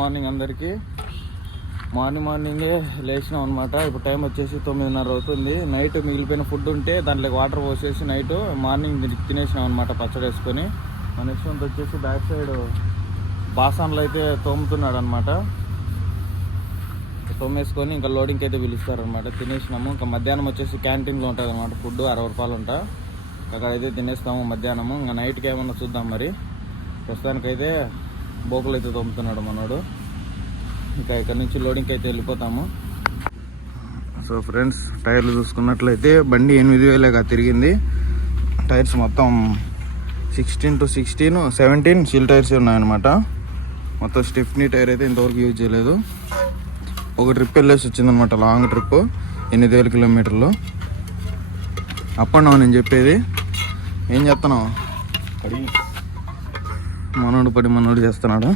Morning అందరికీ మార్నింగే లేచినాం అనమాట. ఇప్పుడు టైం వచ్చేసి 9:30 అవుతుంది. నైట్ మిగిలిపోయిన ఫుడ్ ఉంటే దాంట్లోకి వాటర్ పోసేసి నైట్ మార్నింగ్ తినేసినాం అనమాట పచ్చడి వేసుకొని. మన నెక్స్ట్ వచ్చేసి బ్యాక్ సైడ్ బాసాన్లో అయితే తోముతున్నాడు అనమాట. తోమేసుకొని ఇంకా లోడింగ్కి అయితే పిలుస్తారనమాట. తినేసినాము. ఇంకా మధ్యాహ్నం వచ్చేసి క్యాంటీన్లో ఉంటుంది అనమాట ఫుడ్, 60 రూపాయలు ఉంటా. అక్కడైతే తినేస్తాము మధ్యాహ్నము. ఇంకా నైట్కి ఏమన్నా చూద్దాం మరి. ప్రస్తుతానికైతే బోకులు అయితే తోముతున్నాడు మనోడు. ఇంకా ఇక్కడ నుంచి లోడింగ్కి అయితే వెళ్ళిపోతాము. సో ఫ్రెండ్స్, టైర్లు చూసుకున్నట్లయితే బండి 8,000 తిరిగింది. టైర్స్ మొత్తం 16 to 16, 17 సీల్ టైర్స్ ఉన్నాయన్నమాట. మొత్తం స్టెఫ్నీ టైర్ అయితే ఇంతవరకు యూజ్ చేయలేదు. ఒక ట్రిప్ వెళ్ళేసి వచ్చిందనమాట, లాంగ్ ట్రిప్, 8,000 కిలోమీటర్లు. అప్ అండ్ డౌన్ నేను చెప్పేది. ఏం చేస్తున్నావు? మనోడు చేస్తున్నాడు.